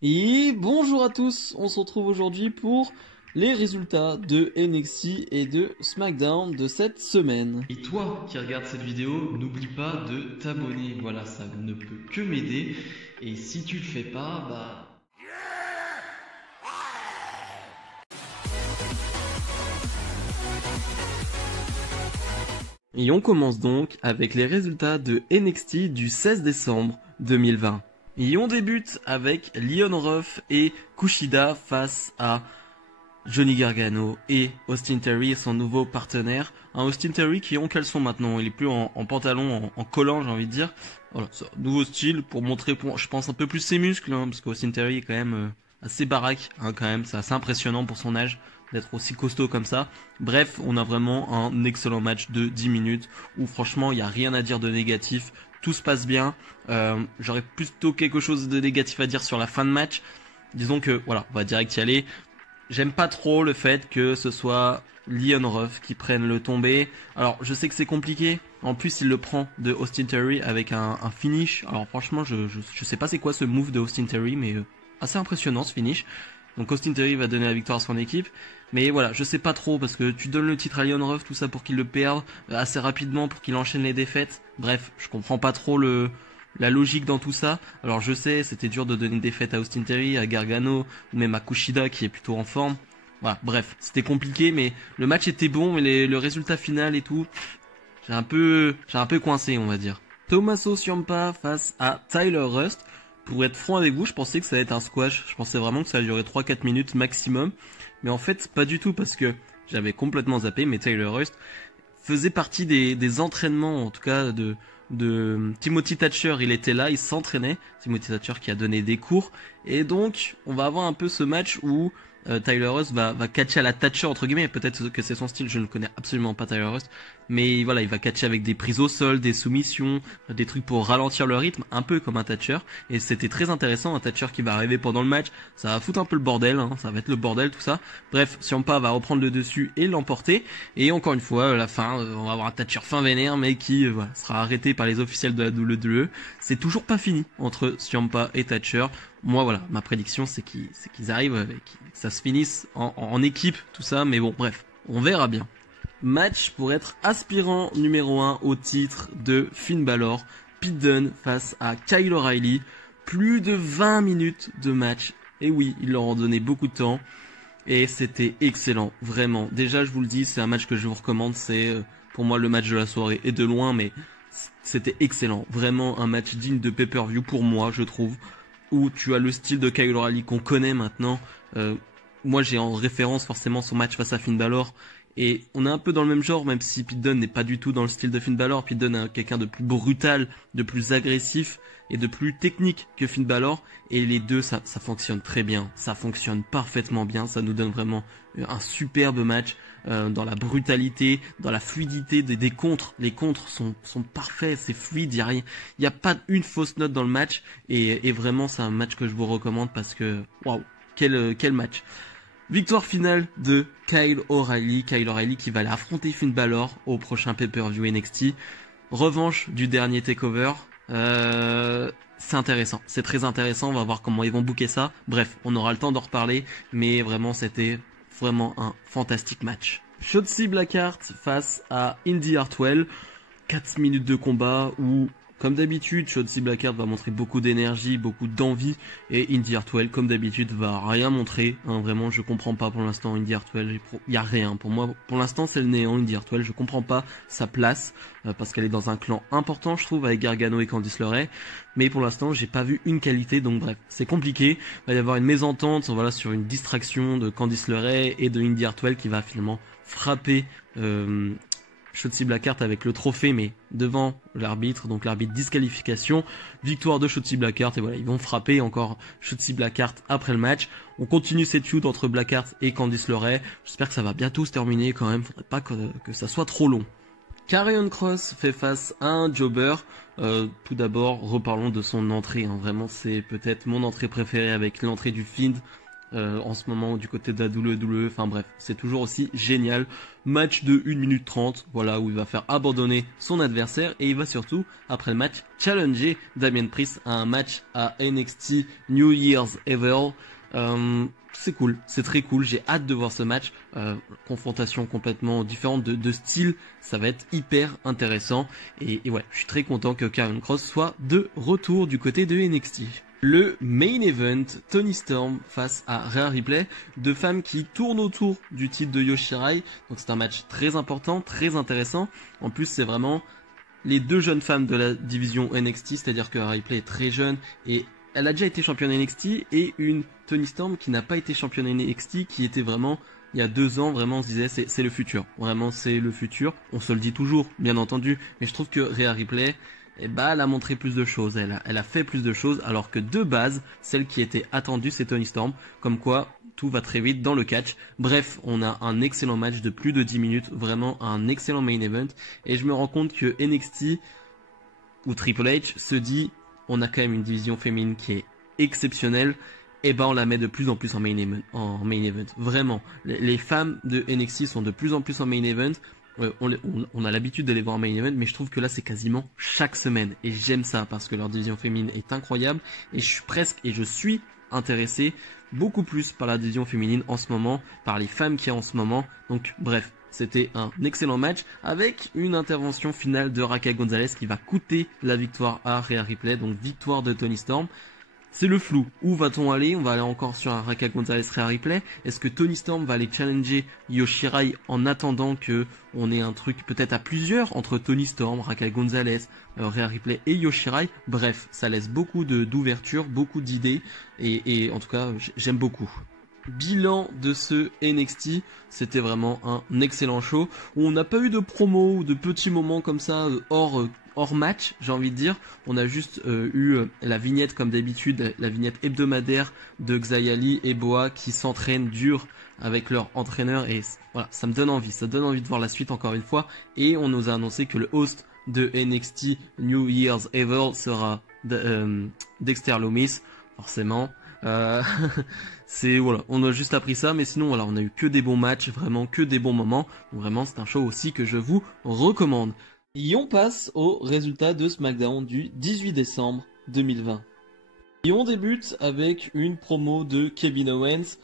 Et bonjour à tous, on se retrouve aujourd'hui pour les résultats de NXT et de SmackDown de cette semaine. Et toi qui regardes cette vidéo, n'oublie pas de t'abonner, voilà, ça ne peut que m'aider. Et si tu le fais pas, Et on commence donc avec les résultats de NXT du 16 décembre 2020. Et on débute avec Leon Ruff et Kushida face à Johnny Gargano et Austin Theory, son nouveau partenaire. Un Austin Theory qui est en caleçon maintenant, il est plus en pantalon, en collant j'ai envie de dire. Voilà, c'est un nouveau style pour montrer, je pense, un peu plus ses muscles, hein, parce qu'Austin Theory est quand même assez baraque, hein, quand même, c'est assez impressionnant pour son âge d'être aussi costaud comme ça. Bref, on a vraiment un excellent match de 10 minutes où franchement il n'y a rien à dire de négatif, tout se passe bien. J'aurais plutôt quelque chose de négatif à dire sur la fin de match. Disons que voilà, on va direct y aller. J'aime pas trop le fait que ce soit Leon Ruff qui prenne le tombé. Alors, je sais que c'est compliqué. En plus, il le prend de Austin Theory avec un finish. Alors, franchement, je sais pas c'est quoi ce move de Austin Theory, mais assez impressionnant ce finish. Donc, Austin Theory va donner la victoire à son équipe. Mais voilà, je sais pas trop parce que tu donnes le titre à Leon Ruff, tout ça pour qu'il le perde assez rapidement, pour qu'il enchaîne les défaites. Bref, je comprends pas trop la logique dans tout ça. Alors je sais, c'était dur de donner une défaite à Austin Theory, à Gargano, ou même à Kushida qui est plutôt en forme. Voilà, bref, c'était compliqué, mais le match était bon, mais le résultat final et tout, j'ai un peu coincé, on va dire. Tommaso Ciampa face à Tyler Rust. Pour être franc avec vous, je pensais que ça allait être un squash. Je pensais vraiment que ça allait durer 3-4 minutes maximum. Mais en fait, pas du tout, parce que j'avais complètement zappé, mais Tyler Rust faisait partie des entraînements, en tout cas de Timothy Thatcher. Il était là, il s'entraînait. Timothy Thatcher qui a donné des cours. Et donc, on va avoir un peu ce match où Tyler Rust va catcher à la Thatcher entre guillemets. Peut-être que c'est son style, je ne connais absolument pas Tyler Rust. Mais voilà, il va catcher avec des prises au sol, des soumissions, des trucs pour ralentir le rythme, un peu comme un Thatcher. Et c'était très intéressant, un Thatcher qui va arriver pendant le match. Ça va foutre un peu le bordel, hein, ça va être le bordel tout ça. Bref, Ciampa va reprendre le dessus et l'emporter. Et encore une fois, à la fin, on va avoir un Thatcher fin vénère, mais qui voilà, sera arrêté par les officiels de la WWE. C'est toujours pas fini entre Ciampa et Thatcher. Moi voilà, ma prédiction c'est qu'ils arrivent, que ça se finisse en équipe, tout ça, mais bon bref, on verra bien. Match pour être aspirant numéro 1 au titre de Finn Balor, Pete Dunne face à Kyle O'Reilly, plus de 20 minutes de match, et oui, ils leur ont donné beaucoup de temps, et c'était excellent, vraiment. Déjà je vous le dis, c'est un match que je vous recommande, c'est pour moi le match de la soirée, et de loin, mais c'était excellent, vraiment un match digne de pay-per-view pour moi, je trouve, où tu as le style de Kyle O'Reilly qu'on connaît maintenant. Moi j'ai en référence forcément son match face à Finn Balor, et on est un peu dans le même genre, même si Pete Dunne n'est pas du tout dans le style de Finn Balor. Pete Dunne est quelqu'un de plus brutal, de plus agressif et de plus technique que Finn Balor, et les deux ça fonctionne très bien, ça fonctionne parfaitement bien, ça nous donne vraiment un superbe match dans la brutalité, dans la fluidité des contres. Les contres sont parfaits, c'est fluide, il y a pas une fausse note dans le match, et vraiment c'est un match que je vous recommande parce que waouh, quel match. Victoire finale de Kyle O'Reilly qui va aller affronter Finn Balor au prochain pay-per-view NXT. Revanche du dernier takeover. C'est intéressant, c'est très intéressant, on va voir comment ils vont booker ça. Bref, on aura le temps d'en reparler, mais vraiment c'était vraiment un fantastique match. Shotzi Blackheart face à Indy Hartwell. 4 minutes de combat où, comme d'habitude, Shotzi Blackheart va montrer beaucoup d'énergie, beaucoup d'envie, et Indy Hartwell, comme d'habitude, va rien montrer. Hein, vraiment, je comprends pas pour l'instant Indy Hartwell. Il y a rien pour moi. Pour l'instant, c'est le néant. Indy Hartwell, je comprends pas sa place parce qu'elle est dans un clan important, je trouve, avec Gargano et Candice LeRae. Mais pour l'instant, j'ai pas vu une qualité, donc bref, c'est compliqué. Il va y avoir une mésentente, voilà, sur une distraction de Candice LeRae et de Indy Hartwell qui va finalement frapper Shotzi Blackheart avec le trophée, mais devant l'arbitre, donc l'arbitre disqualification. Victoire de Shotzi Blackheart, et voilà, ils vont frapper encore Shotzi Blackheart après le match. On continue cette feud entre Blackheart et Candice LeRae. J'espère que ça va bientôt se terminer quand même, faudrait pas que ça soit trop long. Karrion Kross fait face à un jobber. Tout d'abord, reparlons de son entrée, hein. Vraiment, c'est peut-être mon entrée préférée avec l'entrée du Fiend. en ce moment du côté de la WWE. Enfin bref, c'est toujours aussi génial. Match de 1 minute 30, voilà, où il va faire abandonner son adversaire et il va surtout, après le match, challenger Damien Priest à un match à NXT New Year's Evil. C'est cool, c'est très cool, j'ai hâte de voir ce match. Confrontation complètement différente de style, ça va être hyper intéressant. Et ouais, je suis très content que Karrion Kross soit de retour du côté de NXT. Le main event, Toni Storm face à Rhea Ripley, deux femmes qui tournent autour du titre de Yoshirai. Donc c'est un match très important, très intéressant. En plus c'est vraiment les deux jeunes femmes de la division NXT, c'est-à-dire que Rhea Ripley est très jeune et elle a déjà été championne NXT, et une Toni Storm qui n'a pas été championne NXT, qui était vraiment, il y a 2 ans, vraiment on se disait c'est le futur. Vraiment c'est le futur. On se le dit toujours, bien entendu, mais je trouve que Rhea Ripley, elle a montré plus de choses, elle a fait plus de choses, alors que de base, celle qui était attendue, c'est Toni Storm. Comme quoi, tout va très vite dans le catch. Bref, on a un excellent match de plus de 10 minutes, vraiment un excellent main event. Et je me rends compte que NXT, ou Triple H, se dit, on a quand même une division féminine qui est exceptionnelle. Et on la met de plus en plus en main event. Vraiment, les femmes de NXT sont de plus en plus en main event. On a l'habitude de les voir en main event, mais je trouve que là c'est quasiment chaque semaine et j'aime ça parce que leur division féminine est incroyable et je suis intéressé beaucoup plus par la division féminine en ce moment, par les femmes qu'il y a en ce moment. Donc bref, c'était un excellent match avec une intervention finale de Raquel Gonzalez qui va coûter la victoire à Rhea Ripley, donc victoire de Toni Storm. C'est le flou. Où va-t-on aller? On va aller encore sur un Raquel Gonzalez Rhea Ripley. Est-ce que Toni Storm va aller challenger Yoshirai en attendant que on ait un truc peut-être à plusieurs entre Toni Storm, Raquel Gonzalez, Rhea Ripley et Yoshirai? Bref, ça laisse beaucoup d'ouverture, beaucoup d'idées et en tout cas j'aime beaucoup. Bilan de ce NXT, c'était vraiment un excellent show où on n'a pas eu de promo ou de petits moments comme ça hors match, j'ai envie de dire. On a juste eu la vignette comme d'habitude, la vignette hebdomadaire de Xia Li et Boa qui s'entraînent dur avec leur entraîneur et voilà, ça donne envie de voir la suite encore une fois. Et on nous a annoncé que le host de NXT New Year's Evil sera Dexter Lumis, forcément. C'est voilà, on a juste appris ça, mais sinon voilà, on a eu que des bons matchs, vraiment que des bons moments. Donc vraiment, c'est un show aussi que je vous recommande. Et on passe aux résultats de SmackDown du 18 décembre 2020. Et on débute avec une promo de Kevin Owens.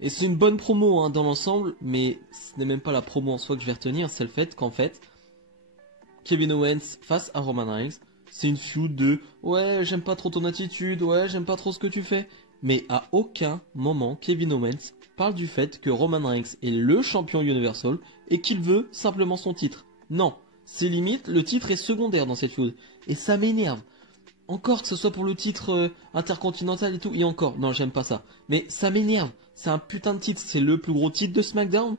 Et c'est une bonne promo dans l'ensemble, mais ce n'est même pas la promo en soi que je vais retenir, c'est le fait qu'en fait, Kevin Owens face à Roman Reigns, c'est une feud de « ouais, j'aime pas trop ton attitude, ouais, j'aime pas trop ce que tu fais ». Mais à aucun moment, Kevin Owens parle du fait que Roman Reigns est le champion Universal et qu'il veut simplement son titre. Non, c'est limite, le titre est secondaire dans cette feud. Et ça m'énerve. Encore que ce soit pour le titre intercontinental et tout, et encore, non, j'aime pas ça. Mais ça m'énerve, c'est un putain de titre, c'est le plus gros titre de SmackDown.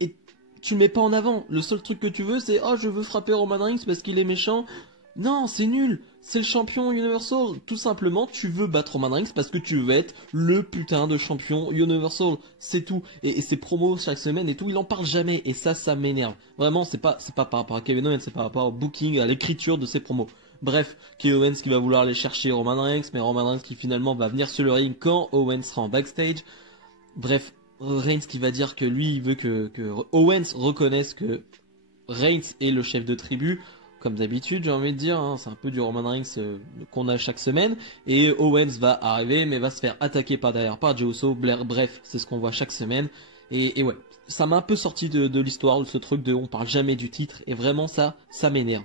Et tu le mets pas en avant, le seul truc que tu veux c'est « oh, je veux frapper Roman Reigns parce qu'il est méchant ». Non, c'est nul, c'est le champion Universal. Tout simplement, tu veux battre Roman Reigns parce que tu veux être le putain de champion Universal. C'est tout. Et ses promos chaque semaine et tout, il en parle jamais. Et ça m'énerve. Vraiment, c'est pas par rapport à Kevin Owens, c'est par rapport au booking, à l'écriture de ses promos. Bref, Kevin Owens qui va vouloir aller chercher Roman Reigns, mais Roman Reigns qui finalement va venir sur le ring quand Owens sera en backstage. Bref, Reigns qui va dire que lui, il veut que Owens reconnaisse que Reigns est le chef de tribu. Comme d'habitude, j'ai envie de dire, c'est un peu du Roman Reigns qu'on a chaque semaine. Et Owens va arriver, mais va se faire attaquer par derrière par Jey Uso. Bref, c'est ce qu'on voit chaque semaine. Et ouais, ça m'a un peu sorti de l'histoire, de ce truc de on parle jamais du titre. Et vraiment, ça m'énerve.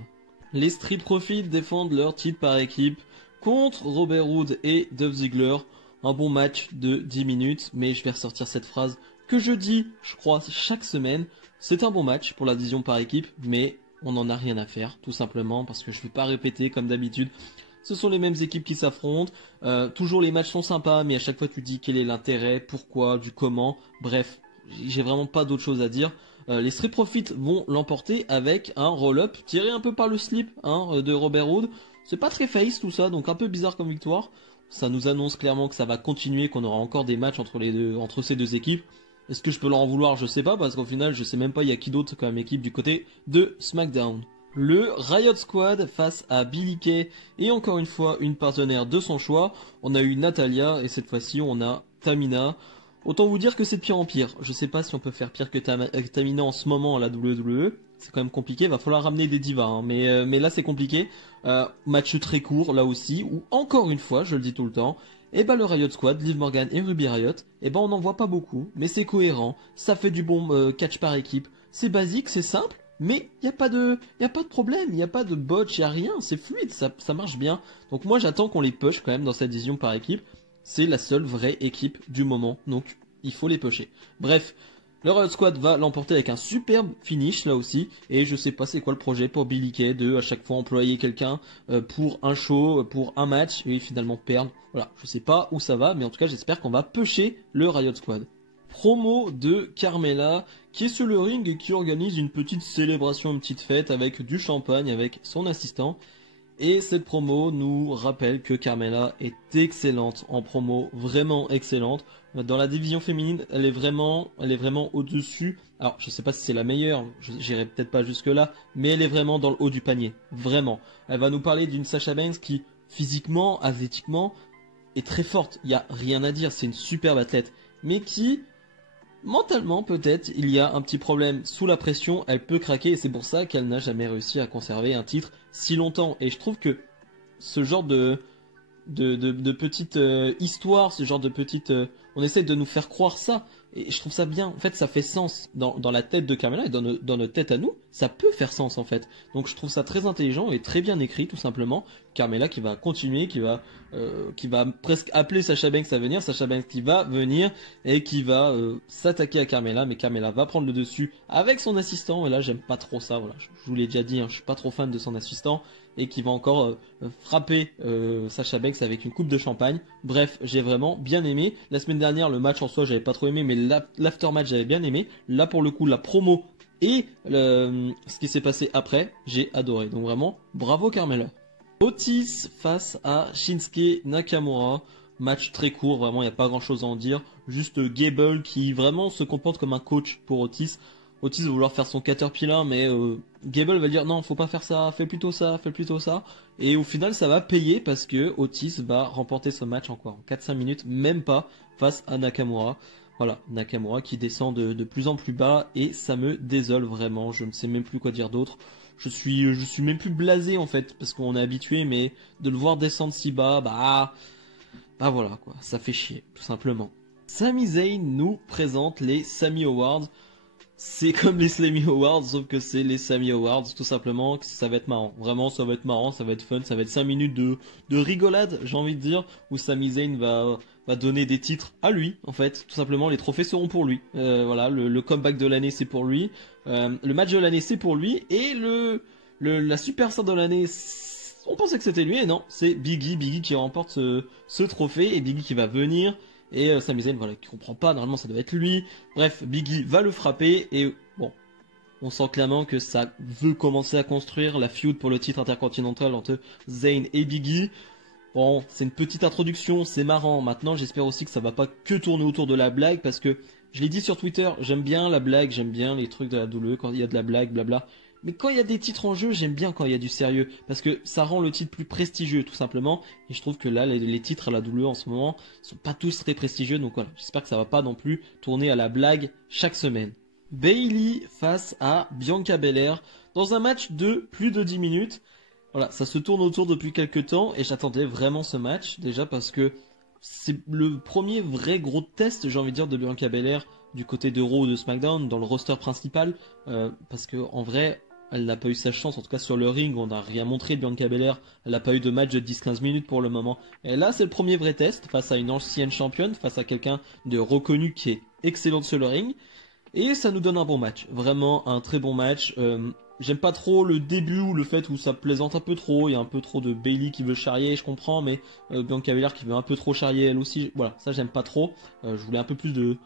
Les Street Profits défendent leur titre par équipe contre Robert Roode et Dolph Ziggler. Un bon match de 10 minutes, mais je vais ressortir cette phrase que je dis, je crois, chaque semaine. C'est un bon match pour la division par équipe, mais on n'en a rien à faire, tout simplement, parce que je ne vais pas répéter comme d'habitude. Ce sont les mêmes équipes qui s'affrontent. Toujours les matchs sont sympas, mais à chaque fois tu dis quel est l'intérêt, pourquoi, du comment. Bref, j'ai vraiment pas d'autre chose à dire. Les Street Profits vont l'emporter avec un roll-up tiré un peu par le slip de Robert Roode. C'est pas très face tout ça, donc un peu bizarre comme victoire. Ça nous annonce clairement que ça va continuer, qu'on aura encore des matchs entre ces deux équipes. Est-ce que je peux leur en vouloir? Je sais pas, parce qu'au final, je sais même pas il y a qui d'autre comme équipe du côté de SmackDown. Le Riot Squad face à Billie Kay et encore une fois une partenaire de son choix. On a eu Natalya et cette fois-ci on a Tamina. Autant vous dire que c'est de pire en pire. Je sais pas si on peut faire pire que Tamina en ce moment à la WWE. C'est quand même compliqué, va falloir ramener des divas, hein. Mais là c'est compliqué. Match très court là aussi, où encore une fois, je le dis tout le temps, et le Riot Squad, Liv Morgan et Ruby Riot, on n'en voit pas beaucoup, mais c'est cohérent, ça fait du bon catch par équipe, c'est basique, c'est simple, mais il n'y a pas de problème, il n'y a pas de botch, il n'y a rien, c'est fluide, ça marche bien. Donc moi j'attends qu'on les push quand même dans cette division par équipe, c'est la seule vraie équipe du moment, donc il faut les pusher. Bref, le Riot Squad va l'emporter avec un superbe finish là aussi, et je sais pas c'est quoi le projet pour Billie Kay de à chaque fois employer quelqu'un pour un show, pour un match, et finalement perdre. Voilà, je sais pas où ça va, mais en tout cas j'espère qu'on va pusher le Riot Squad. Promo de Carmella qui est sur le ring et qui organise une petite célébration, une petite fête avec du champagne avec son assistant. Et cette promo nous rappelle que Carmella est excellente en promo, vraiment excellente. Dans la division féminine, elle est vraiment au-dessus. Alors, je sais pas si c'est la meilleure, j'irai peut-être pas jusque là, mais elle est vraiment dans le haut du panier, vraiment. Elle va nous parler d'une Sasha Banks qui, physiquement, athlétiquement, est très forte. Il y a rien à dire, c'est une superbe athlète, mais qui mentalement, peut-être, il y a un petit problème. Sous la pression, elle peut craquer et c'est pour ça qu'elle n'a jamais réussi à conserver un titre si longtemps. Et je trouve que ce genre de petite histoire, ce genre de petite... on essaie de nous faire croire ça. Et je trouve ça bien. En fait, ça fait sens dans la tête de Carmella et dans notre tête à nous. Ça peut faire sens, en fait. Donc, je trouve ça très intelligent et très bien écrit, tout simplement. Carmella qui va continuer, qui va presque appeler Sasha Banks à venir. Sasha Banks qui va venir et qui va s'attaquer à Carmella. Mais Carmella va prendre le dessus avec son assistant. Et là, j'aime pas trop ça. Voilà, je vous l'ai déjà dit, hein, je suis pas trop fan de son assistant. Et qui va encore frapper Sasha Banks avec une coupe de champagne. Bref, j'ai vraiment bien aimé. La semaine dernière, le match en soi, j'avais pas trop aimé, mais l'aftermatch, j'avais bien aimé. Là, pour le coup, la promo et ce qui s'est passé après, j'ai adoré. Donc vraiment, bravo Carmella. Otis face à Shinsuke Nakamura. Match très court, vraiment, il n'y a pas grand chose à en dire. Juste Gable qui vraiment se comporte comme un coach pour Otis. Otis va vouloir faire son Caterpillar, mais Gable va dire non, faut pas faire ça, fais plutôt ça, fais plutôt ça. Et au final, ça va payer parce que Otis va remporter ce match encore en 4-5 minutes, même pas, face à Nakamura. Voilà, Nakamura qui descend de plus en plus bas et ça me désole vraiment, je ne sais même plus quoi dire d'autre. Je suis même plus blasé en fait, parce qu'on est habitué, mais de le voir descendre si bas, bah voilà quoi, ça fait chier, tout simplement. Sami Zayn nous présente les Sammy Awards. C'est comme les Slammy Awards, sauf que c'est les Sammy Awards, tout simplement, ça va être marrant. Vraiment, ça va être marrant, ça va être fun, ça va être 5 minutes de rigolade, j'ai envie de dire, où Sami Zayn va donner des titres à lui, en fait. Tout simplement, les trophées seront pour lui. Voilà, le comeback de l'année, c'est pour lui. Le match de l'année, c'est pour lui. Et la superstar de l'année, on pensait que c'était lui, et non, c'est Biggie qui remporte ce trophée, et Biggie qui va venir... Et Sami Zayn, voilà, qui comprend pas, normalement ça doit être lui. Bref, Biggie va le frapper et bon, on sent clairement que ça veut commencer à construire la feud pour le titre intercontinental entre Zayn et Biggie. Bon, c'est une petite introduction, c'est marrant. Maintenant, j'espère aussi que ça va pas que tourner autour de la blague parce que je l'ai dit sur Twitter, j'aime bien la blague, j'aime bien les trucs de la WWE quand il y a de la blague, blabla. Mais quand il y a des titres en jeu, j'aime bien quand il y a du sérieux, parce que ça rend le titre plus prestigieux, tout simplement. Et je trouve que là, les titres à la WWE en ce moment sont pas tous très prestigieux, donc voilà, j'espère que ça va pas non plus tourner à la blague chaque semaine. Bayley face à Bianca Belair dans un match de plus de 10 minutes. Voilà, ça se tourne autour depuis quelques temps et j'attendais vraiment ce match, déjà parce que c'est le premier vrai gros test, j'ai envie de dire, de Bianca Belair du côté de Raw ou de SmackDown dans le roster principal, parce que en vrai, elle n'a pas eu sa chance, en tout cas sur le ring, on n'a rien montré de Bianca Belair, elle n'a pas eu de match de 10-15 minutes pour le moment. Et là, c'est le premier vrai test, face à une ancienne championne, face à quelqu'un de reconnu qui est excellent sur le ring, et ça nous donne un bon match, vraiment un très bon match. J'aime pas trop le début ou le fait où ça plaisante un peu trop, il y a un peu trop de Bayley qui veut charrier, je comprends, mais Bianca Belair qui veut un peu trop charrier elle aussi, voilà, ça j'aime pas trop, je voulais un peu plus de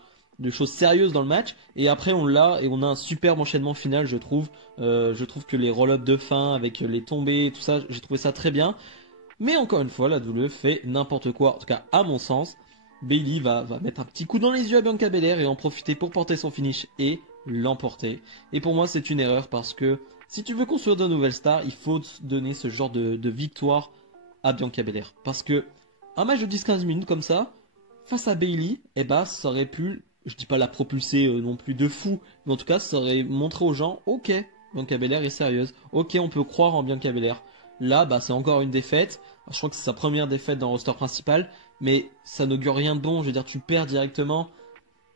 choses sérieuses dans le match, et après on l'a, et on a un superbe enchaînement final, je trouve que les roll-up de fin, avec les tombées, tout ça, j'ai trouvé ça très bien, mais encore une fois, la WWE fait n'importe quoi, en tout cas à mon sens. Bayley va mettre un petit coup dans les yeux à Bianca Belair et en profiter pour porter son finish, et l'emporter. Et pour moi, c'est une erreur parce que si tu veux construire de nouvelles stars, il faut donner ce genre de victoire à Bianca Belair. Parce que un match de 10-15 minutes comme ça, face à Bayley, eh ben, ça aurait pu, je dis pas la propulser non plus de fou, mais en tout cas, ça aurait montré aux gens, ok, Bianca Belair est sérieuse, ok, on peut croire en Bianca Belair. Là, bah, c'est encore une défaite. Je crois que c'est sa première défaite dans le roster principal, mais ça n'augure rien de bon. Je veux dire, tu perds directement.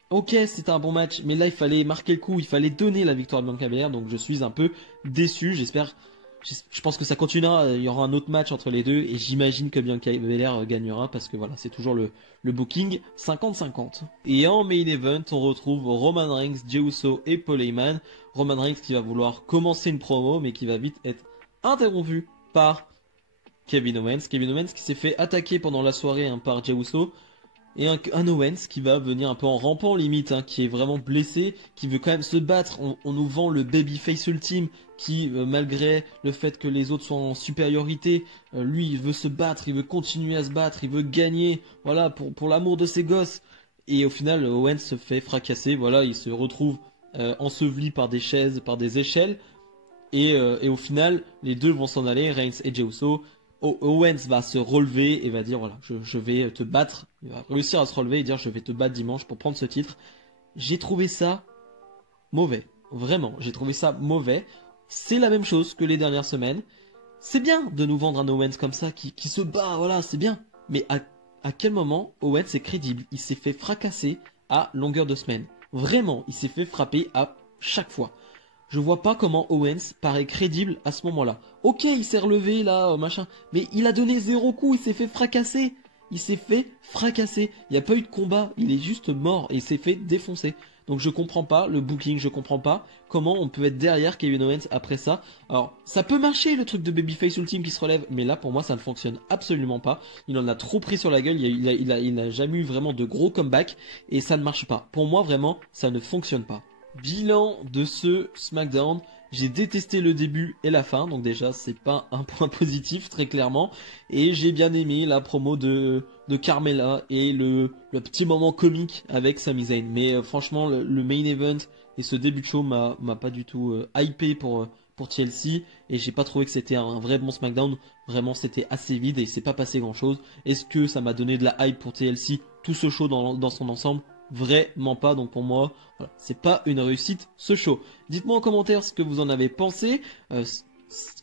Ok, c'était un bon match, mais là, il fallait marquer le coup, il fallait donner la victoire à Bianca Belair, donc je suis un peu déçu. Je pense que ça continuera. Il y aura un autre match entre les deux, et j'imagine que Bianca Belair gagnera, parce que voilà, c'est toujours le booking 50-50. Et en main event, on retrouve Roman Reigns, Jey Uso et Paul Heyman. Roman Reigns qui va vouloir commencer une promo, mais qui va vite être interrompu par Kevin Owens. Kevin Owens qui s'est fait attaquer pendant la soirée par Jey Uso. Et un Owens qui va venir un peu en rampant limite, qui est vraiment blessé, qui veut quand même se battre. On nous vend le babyface ultime qui, malgré le fait que les autres soient en supériorité, lui il veut se battre, il veut continuer à se battre, il veut gagner, voilà, pour l'amour de ses gosses. Et au final, Owens se fait fracasser, voilà, il se retrouve enseveli par des chaises, par des échelles. Et au final, les deux vont s'en aller, Reigns et Jey Uso. Owens va se relever et va dire voilà, je vais te battre. Il va réussir à se relever et dire je vais te battre dimanche pour prendre ce titre. J'ai trouvé ça mauvais. Vraiment, j'ai trouvé ça mauvais. C'est la même chose que les dernières semaines. C'est bien de nous vendre un Owens comme ça qui se bat, voilà, c'est bien. Mais à quel moment Owens est crédible? Il s'est fait fracasser à longueur de semaine. Vraiment, il s'est fait frapper à chaque fois. Je vois pas comment Owens paraît crédible à ce moment-là. Ok, il s'est relevé là, machin, mais il a donné 0 coup, il s'est fait fracasser. Il s'est fait fracasser. Il n'y a pas eu de combat, il est juste mort et il s'est fait défoncer. Donc je comprends pas le booking, je comprends pas comment on peut être derrière Kevin Owens après ça. Alors ça peut marcher le truc de Babyface Ultime qui se relève, mais là pour moi ça ne fonctionne absolument pas. Il en a trop pris sur la gueule, il n'a jamais eu vraiment de gros comeback et ça ne marche pas. Pour moi vraiment ça ne fonctionne pas. Bilan de ce SmackDown, j'ai détesté le début et la fin, donc déjà c'est pas un point positif très clairement, et j'ai bien aimé la promo de Carmella et le petit moment comique avec Sami Zayn, mais franchement le main event et ce début de show m'a pas du tout hypé pour TLC, et j'ai pas trouvé que c'était un vrai bon SmackDown. Vraiment c'était assez vide et il s'est pas passé grand chose. Est-ce que ça m'a donné de la hype pour TLC, tout ce show dans son ensemble? Vraiment pas, donc pour moi voilà, c'est pas une réussite ce show. Dites-moi en commentaire ce que vous en avez pensé.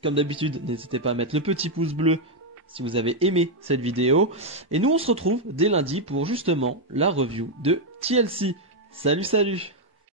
Comme d'habitude, n'hésitez pas à mettre le petit pouce bleu si vous avez aimé cette vidéo, et nous on se retrouve dès lundi pour justement la review de TLC. Salut.